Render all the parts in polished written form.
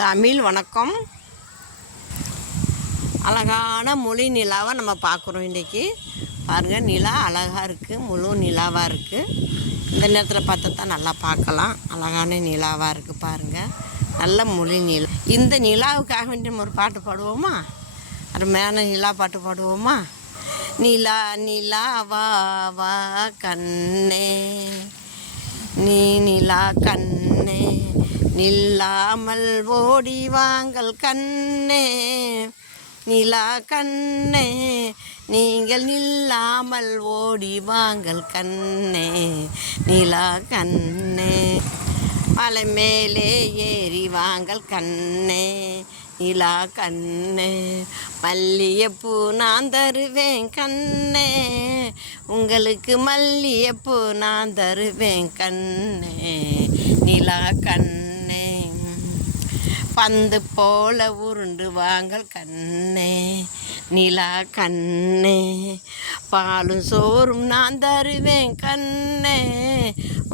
தமிழ் வணக்கம். அழகான மொழி நிலாவை நம்ம பார்க்குறோம் இன்றைக்கி. பாருங்கள், நிலா அழகாக இருக்குது, முழு நிலாவாக இருக்குது. இந்த நேரத்தில் பார்த்தா தான் நல்லா பார்க்கலாம். அழகான நிலாவாக இருக்குது பாருங்கள், நல்ல மொழி நிலா. இந்த நிலாவுக்காக வேண்டி நம்ம ஒரு பாட்டு பாடுவோமா? அருமையான நிலா பாட்டு பாடுவோமா? நிலா நிலாவா வா கண்ணே, நீ நிலா கண்ணே, நில்லாமல் ஓடி வாங்கள் கண்ணே, நிலா கண்ணே, நீங்கள் நில்லாமல் ஓடி வாங்கள் கண்ணே, நிலா கண்ணே, மலை மேலே ஏறி வாங்கள் கண்ணே, நிலா கண்ணே, மல்லிகைப்பூ நான் தருவேன் கண்ணே, உங்களுக்கு மல்லிகைப்பூ நான் தருவேன் கண்ணே, நிலா கண்ணே, பந்து போல உருண்டு வாங்கள் கண்ணே, நிலா கண்ணே, பாலும் சோறும் நான் தருவேன் கண்ணே,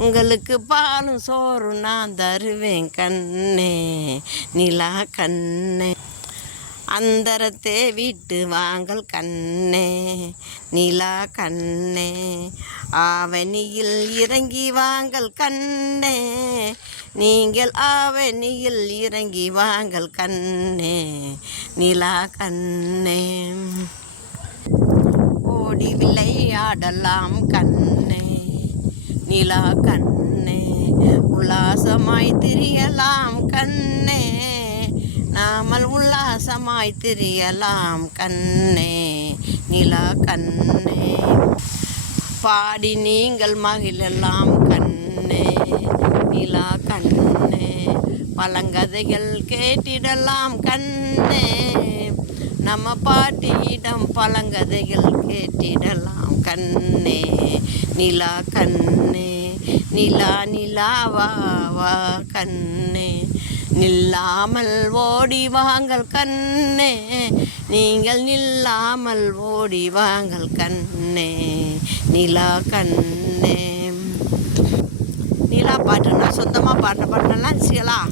உங்களுக்கு பாலும் சோறும் நான் தருவேன் கண்ணே, நிலா கண்ணே, அந்தரத்தை விட்டு வாங்கள் கண்ணே, நிலா கண்ணே, ஆவணியில் இறங்கி வாங்கள் கண்ணே, நீங்கள் ஆவணியில் இறங்கி வாங்கள் கண்ணே, நிலா கண்ணே, ஓடி விளையாடலாம் கண்ணே, நிலா கண்ணே, உல்லாசமாய் திரியலாம் கண்ணே, நாமல் உல்லாசமாய் திரியலாம் கண்ணே, நிலா கண்ணே, பாடி நீங்கள் மகிழலாம் கண்ணே, நிலா கண்ணே, பழங்கதைகள் கேட்டிடலாம் கண்ணே, நம்ம பாட்டியிடம் பழங்கதைகள் கேட்டிடலாம் கண்ணே, நிலா கண்ணே, நிலா நிலாவா வா கண்ணே, நில்லாமல் ஓடி வாங்கள் கண்ணே, நீங்கள் நில்லாமல் ஓடி வாங்கள் கண்ணே, நிலா கண்ணே. நிலா பாட்டுன்னா சொந்தமாக பாடின பாட்டுலாம் செய்யலாம்.